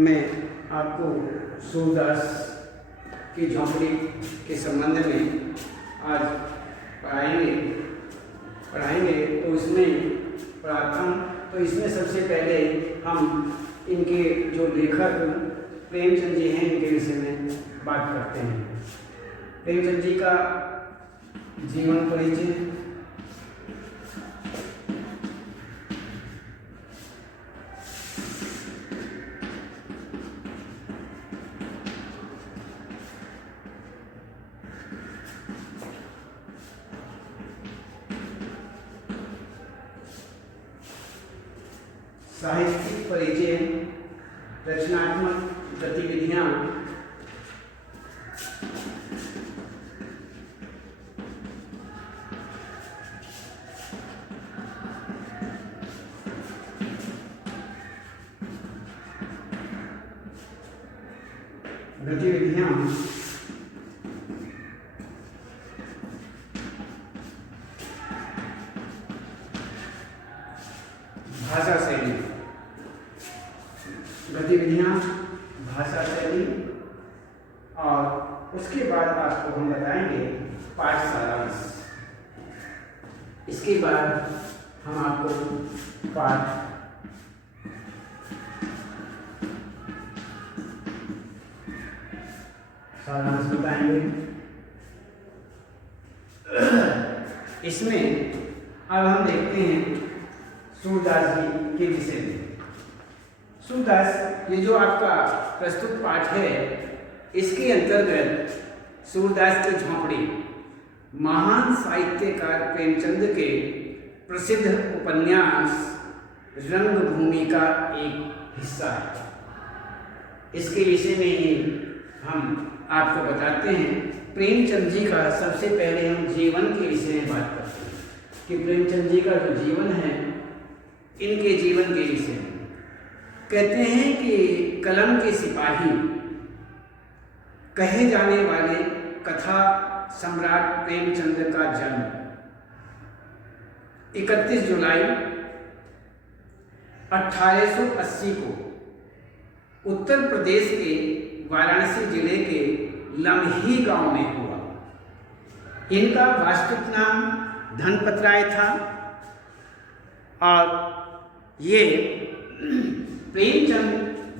मैं आपको सूरदास की झोंपड़ी के संबंध में आज पढ़ाएंगे। तो इसमें तो इसमें सबसे पहले हम इनके जो लेखक प्रेमचंद जी हैं इनके विषय में बात करते हैं। प्रेमचंद जी का जीवन परिचय। साहित्यिक परिचय, रचनात्मक गतिविधियां, भाषा शैली, भाषा शैली, और उसके बाद आपको हम बताएंगे पाठशालांश। इसके बाद हम आपको पाठ सारांश बताएंगे। इसमें अब हम देखते हैं सूरदास जी के विषय में। सूरदास, ये जो आपका प्रस्तुत पाठ है, इसके अंतर्गत सूरदास की झोंपड़ी महान साहित्यकार प्रेमचंद के प्रसिद्ध उपन्यास रंगभूमि का एक हिस्सा है। इसके विषय में ही हम आपको बताते हैं। प्रेमचंद जी का सबसे पहले हम जीवन के विषय में बात करते हैं कि प्रेमचंद जी का जो जीवन है, इनके जीवन के विषय में कहते हैं कि कलम के सिपाही कहे जाने वाले कथा सम्राट प्रेमचंद का जन्म 31 जुलाई 1880 को उत्तर प्रदेश के वाराणसी जिले के लम्ही गांव में हुआ। इनका वास्तविक नाम धनपत राय था और ये प्रेमचंद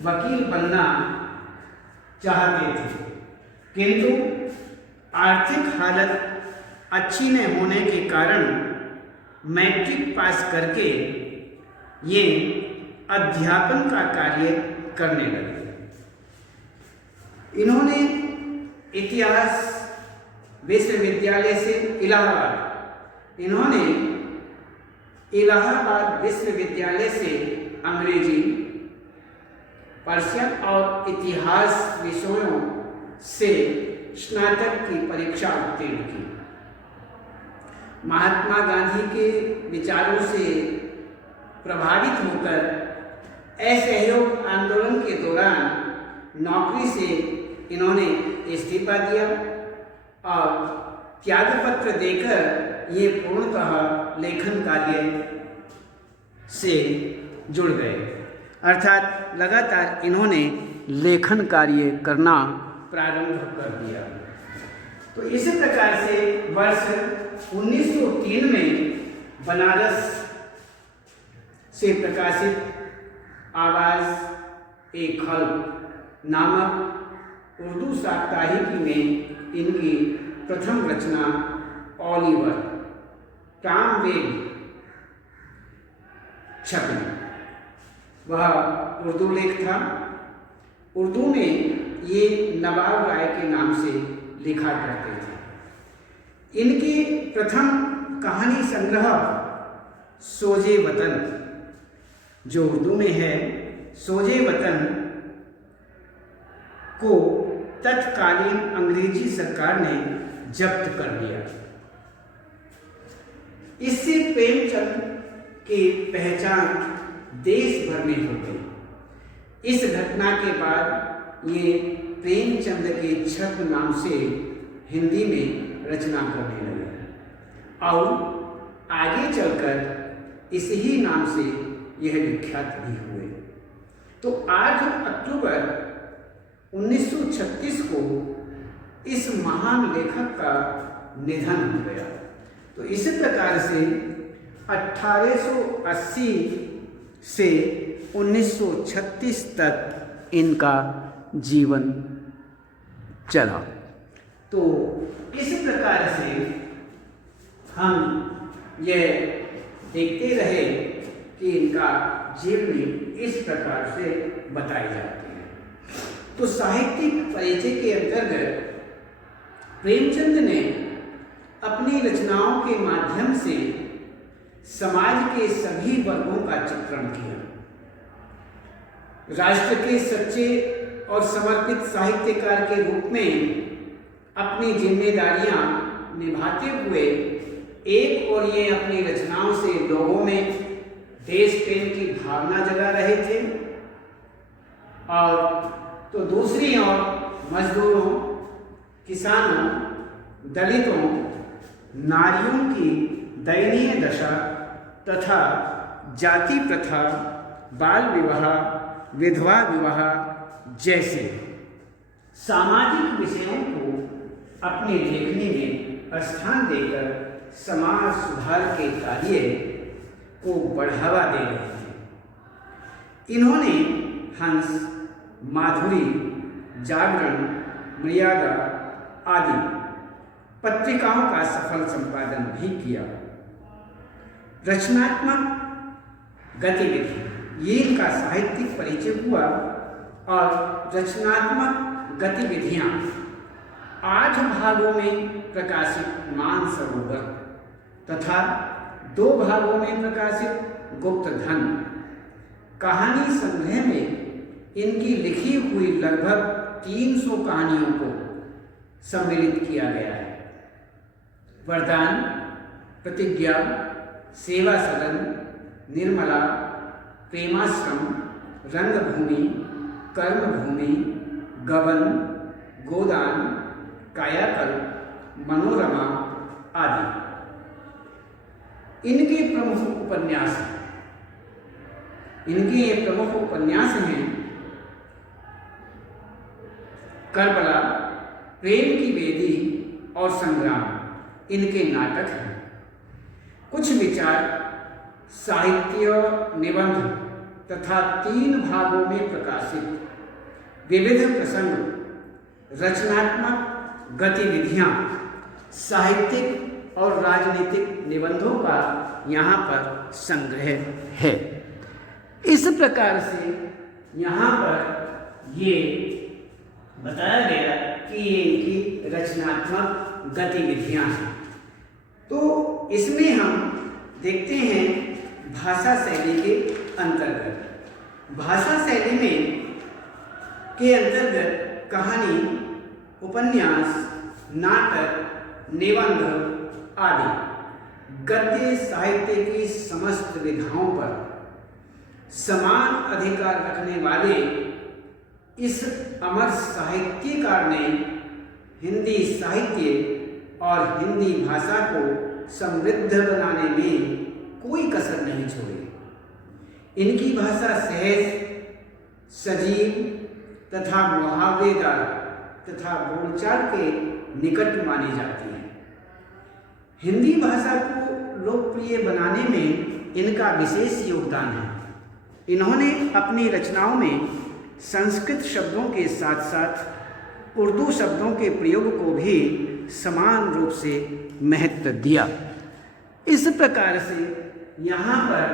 वकील बनना चाहते थे, किंतु आर्थिक हालत अच्छी न होने के कारण मैट्रिक पास करके ये अध्यापन का कार्य करने लगे। इन्होंने इतिहास विश्वविद्यालय से इलाहाबाद विश्वविद्यालय से अंग्रेजी, पर्शियन और इतिहास विषयों से स्नातक की परीक्षा उत्तीर्ण की। महात्मा गांधी के विचारों से प्रभावित होकर असहयोग आंदोलन के दौरान नौकरी से इन्होंने इस्तीफा दिया और त्यागपत्र देकर ये पूर्णतः लेखन कार्य से जुड़ गए। अर्थात लगातार इन्होंने लेखन कार्य करना प्रारंभ कर दिया। तो इसी प्रकार से वर्ष 1903 में बनारस से प्रकाशित आवाज ए खल्क नामक उर्दू साप्ताहिकी में इनकी प्रथम रचना ओलिवर टॉमवेल छपी। वह उर्दू लेख था। उर्दू में ये नवाब राय के नाम से लिखा करते थे। इनकी प्रथम कहानी संग्रह सोजे वतन, जो उर्दू में है, सोजे वतन को तत्कालीन अंग्रेजी सरकार ने जब्त कर लिया। इससे प्रेमचंद की पहचान देश भर में हो गई। इस घटना के बाद ये प्रेमचंद के छद्म नाम से हिंदी में रचना करने लगे और आगे चलकर इसी ही नाम से यह विख्यात भी हुए। तो 8 अक्टूबर 1936 को इस महान लेखक का निधन हो गया। तो इसी प्रकार से 1880 से 1936 तक इनका जीवन चला। तो इस प्रकार से हम ये देखते रहे कि इनका जीवनी इस प्रकार से बताई जाती है। तो साहित्यिक परिचय के अंतर्गत प्रेमचंद ने अपनी रचनाओं के माध्यम से समाज के सभी वर्गों का चित्रण किया। राष्ट्र के सच्चे और समर्पित साहित्यकार के रूप में अपनी जिम्मेदारियां निभाते हुए एक और ये अपनी रचनाओं से लोगों में देश प्रेम की भावना जगा रहे थे, और तो दूसरी ओर मजदूरों, किसानों, दलितों, नारियों की दयनीय दशा तथा जाति प्रथा, बाल विवाह, विधवा विवाह जैसे सामाजिक विषयों को अपनी लेखनी में स्थान देकर समाज सुधार के कार्य को बढ़ावा दे रहे थे। इन्होंने हंस, माधुरी, जागरण, मर्यादा आदि पत्रिकाओं का सफल संपादन भी किया। रचनात्मक गतिविधि, ये इनका साहित्यिक परिचय हुआ, और रचनात्मक गतिविधियां 8 भागों में प्रकाशित मानसरोवर तथा 2 भागों में प्रकाशित गुप्तधन कहानी संग्रह में इनकी लिखी हुई लगभग 300 कहानियों को सम्मिलित किया गया है। वरदान, प्रतिज्ञा, सेवा सदन, निर्मला, प्रेमाश्रम, रंगभूमि, कर्मभूमि, गबन, गोदान, कायाकल्प, मनोरमा आदि इनके प्रमुख उपन्यास हैं। इनके ये प्रमुख उपन्यास हैं करबला, प्रेम की वेदी और संग्राम, इनके नाटक हैं। कुछ विचार, साहित्य निबंध तथा 3 भागों में प्रकाशित विविध प्रसंग, रचनात्मक गतिविधियां, साहित्यिक और राजनीतिक निबंधों का यहाँ पर संग्रह है। इस प्रकार से यहाँ पर ये बताया गया कि ये इनकी रचनात्मक गतिविधियां हैं। तो इसमें हम देखते हैं भाषा शैली के अंतर्गत। भाषा शैली में के अंतर्गत कहानी, उपन्यास, नाटक, निबंध आदि गद्य साहित्य की समस्त विधाओं पर समान अधिकार रखने वाले इस अमर साहित्यकार ने हिंदी साहित्य और हिंदी भाषा को समृद्ध बनाने में कोई कसर नहीं छोड़ी। इनकी भाषा सहज, सजीव तथा मुहावरेदार तथा बोलचाल के निकट मानी जाती है। हिंदी भाषा को लोकप्रिय बनाने में इनका विशेष योगदान है। इन्होंने अपनी रचनाओं में संस्कृत शब्दों के साथ साथ उर्दू शब्दों के प्रयोग को भी समान रूप से महत्व दिया। इस प्रकार से यहाँ पर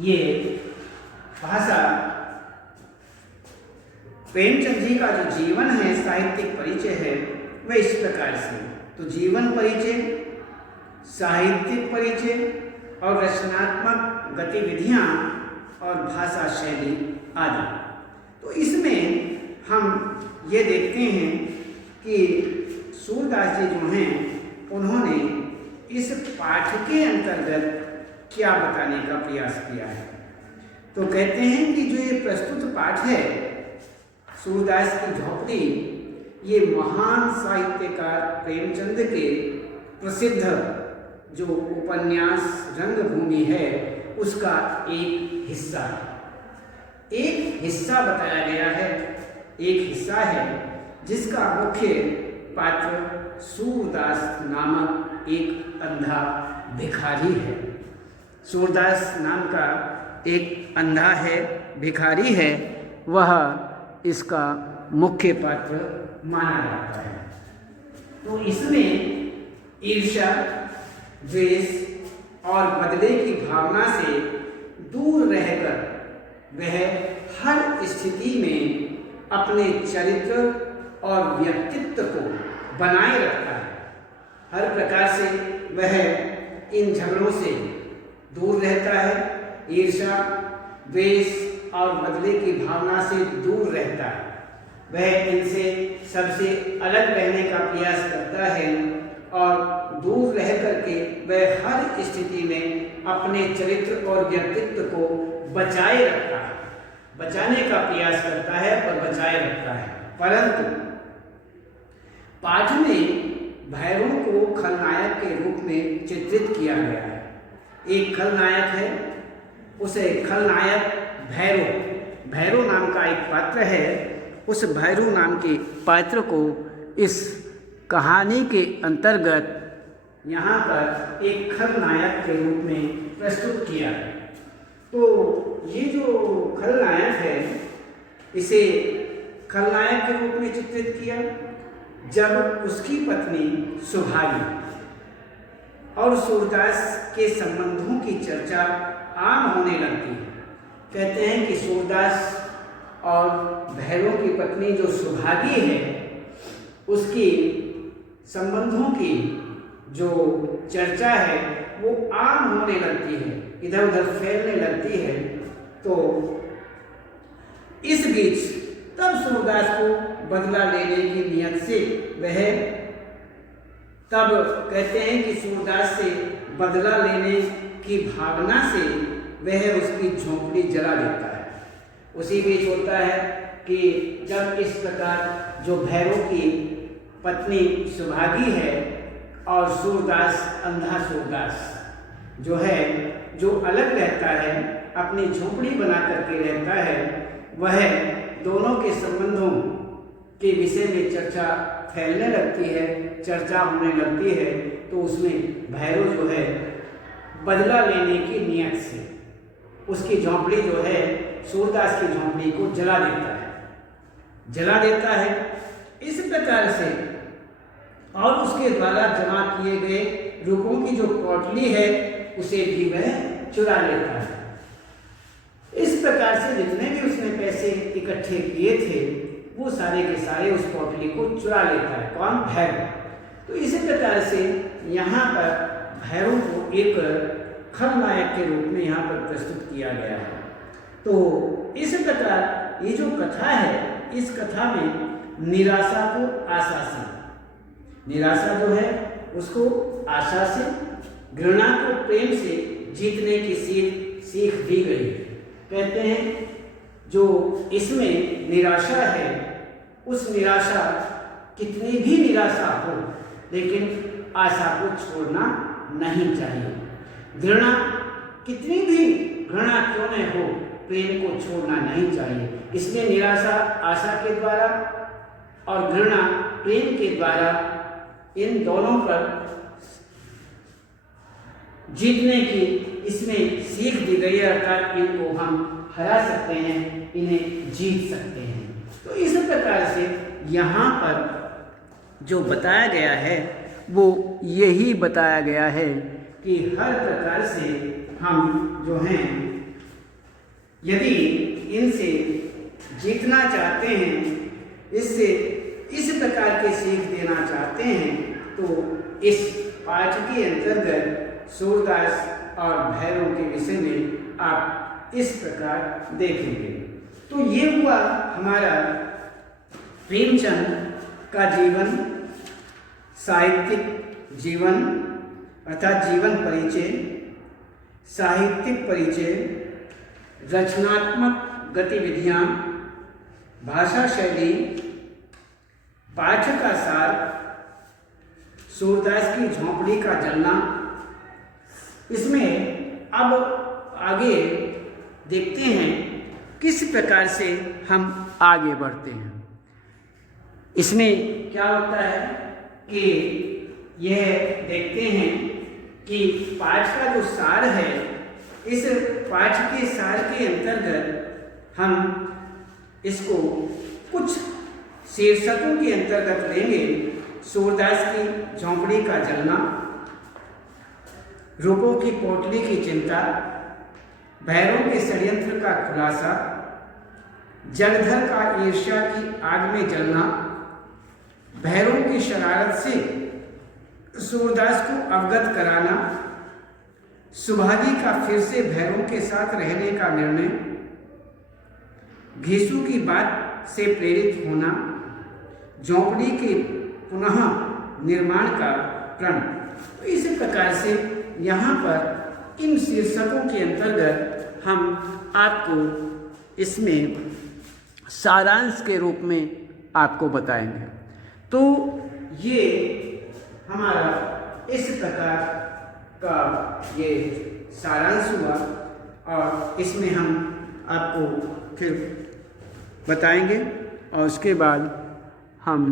ये भाषा प्रेमचंद जी का जो जीवन है, साहित्यिक परिचय है, वह इस प्रकार से। तो जीवन परिचय, साहित्यिक परिचय और रचनात्मक गतिविधियाँ और भाषा शैली आदि। तो इसमें हम ये देखते हैं कि सूरदास जी जो हैं उन्होंने इस पाठ के अंतर्गत क्या बताने का प्रयास किया है। तो कहते हैं कि जो ये प्रस्तुत पाठ है सूरदास की झोपड़ी, ये महान साहित्यकार प्रेमचंद के प्रसिद्ध जो उपन्यास रंगभूमि है उसका एक हिस्सा है। एक हिस्सा बताया गया है, एक हिस्सा है जिसका मुख्य पात्र सूरदास नामक एक अंधा भिखारी है। सूरदास नाम का एक अंधा है, भिखारी है, वह इसका मुख्य पात्र माना जाता है। तो इसमें ईर्ष्या, द्वेष और बदले की भावना से दूर रहकर वह हर स्थिति में अपने चरित्र और व्यक्तित्व को बनाए रखता है। हर प्रकार से वह इन झगड़ों से दूर रहता है, ईर्ष्या, द्वेष और बदले की भावना से दूर रहता है। वह इनसे सबसे अलग रहने का प्रयास करता है और दूर रह करके वह हर स्थिति में अपने चरित्र और व्यक्तित्व को बचाए रखता है, बचाने का प्रयास करता है और बचाए रखता है। परंतु पाठ में भैरव को खलनायक के रूप में चित्रित किया गया है। एक खलनायक है, उसे खलनायक भैरव नाम का एक पात्र है। उस भैरव नाम के पात्र को इस कहानी के अंतर्गत यहाँ पर एक खलनायक के रूप में प्रस्तुत किया है। तो ये जो खलनायक है, इसे खलनायक के रूप में चित्रित किया जब उसकी पत्नी सुभागी और सूरदास के संबंधों की चर्चा आम होने लगती है। कहते हैं कि सूरदास और भैरव की पत्नी जो सुभागी है, उसकी संबंधों की जो चर्चा है वो आम होने लगती है, इधर उधर फैलने लगती है। तो इस बीच तब सूरदास को बदला लेने की नियत से वह तब कहते हैं कि सूरदास से बदला लेने की भावना से वह उसकी झोंपड़ी जला देता है। उसी बीच होता है कि जब इस प्रकार जो भैरव की पत्नी सुभागी है और सूरदास, अंधा सूरदास जो है, जो अलग रहता है, अपनी झोंपड़ी बना करके रहता है, वह दोनों के संबंधों के विषय में चर्चा फैलने लगती है, चर्चा होने लगती है। तो उसमें भैरव जो है बदला लेने की नियत से उसकी झोंपड़ी जो है, सूरदास की झोंपड़ी को जला देता है। इस प्रकार से और उसके द्वारा जमा किए गए रुपयों की जो पोटली है उसे भी वह चुरा लेता है। इस प्रकार से जितने भी उसने पैसे इकट्ठे किए थे वो सारे के सारे उस पोटली को चुरा लेता है। कौन? भैरव। तो इसी प्रकार से यहाँ पर भैरव को एक खलनायक के रूप में यहाँ पर प्रस्तुत किया गया है। तो इस प्रकार ये जो कथा है, इस कथा में निराशा को आशा से, निराशा जो है उसको आशा से, घृणा को प्रेम से जीतने की सीख दी गई। कहते हैं जो इसमें निराशा है, उस निराशा, कितनी भी निराशा हो लेकिन आशा को छोड़ना नहीं चाहिए। घृणा, कितनी भी घृणा क्यों न हो, प्रेम को छोड़ना नहीं चाहिए। इसलिए निराशा आशा के द्वारा और घृणा प्रेम के द्वारा, इन दोनों पर जीतने की इसमें सीख दी गई है। अर्थात इनको हम हरा सकते हैं, इन्हें जीत सकते हैं। तो इस प्रकार से यहाँ पर जो बताया गया है वो यही बताया गया है कि हर प्रकार से हम जो हैं, यदि इनसे जीतना चाहते हैं, इससे इस प्रकार के सीख देना चाहते हैं, तो इस पाठ के अंतर्गत सूरदास और भैरव के विषय में आप इस प्रकार देखेंगे। तो ये हुआ हमारा प्रेमचंद का जीवन, साहित्यिक जीवन अर्थात जीवन परिचय, साहित्यिक परिचय, रचनात्मक गतिविधियाँ, भाषा शैली, पाठ का सार, सूरदास की झोंपड़ी का जलना। इसमें अब आगे देखते हैं किस प्रकार से हम आगे बढ़ते हैं। इसमें क्या होता है कि यह देखते हैं कि पाठ का जो सार है, इस पाठ के सार के अंतर्गत हम इसको कुछ शीर्षकों के अंतर्गत लेंगे। सूरदास की झोंपड़ी का जलना, रूपों की पोटली की चिंता, भैरव के षड्यंत्र का खुलासा, जगधर का ईर्ष्या की आग में जलना, भैरव की शरारत से सूरदास को अवगत कराना, सुभागी का फिर से भैरव के साथ रहने का निर्णय, घीसू की बात से प्रेरित होना, झोंपड़ी के पुनः निर्माण का प्रण। तो इस प्रकार से यहाँ पर इन शीर्षकों के अंतर्गत हम आपको इसमें सारांश के रूप में आपको बताएंगे। तो ये हमारा इस प्रकार का ये सारांश हुआ और इसमें हम आपको फिर बताएंगे और उसके बाद हम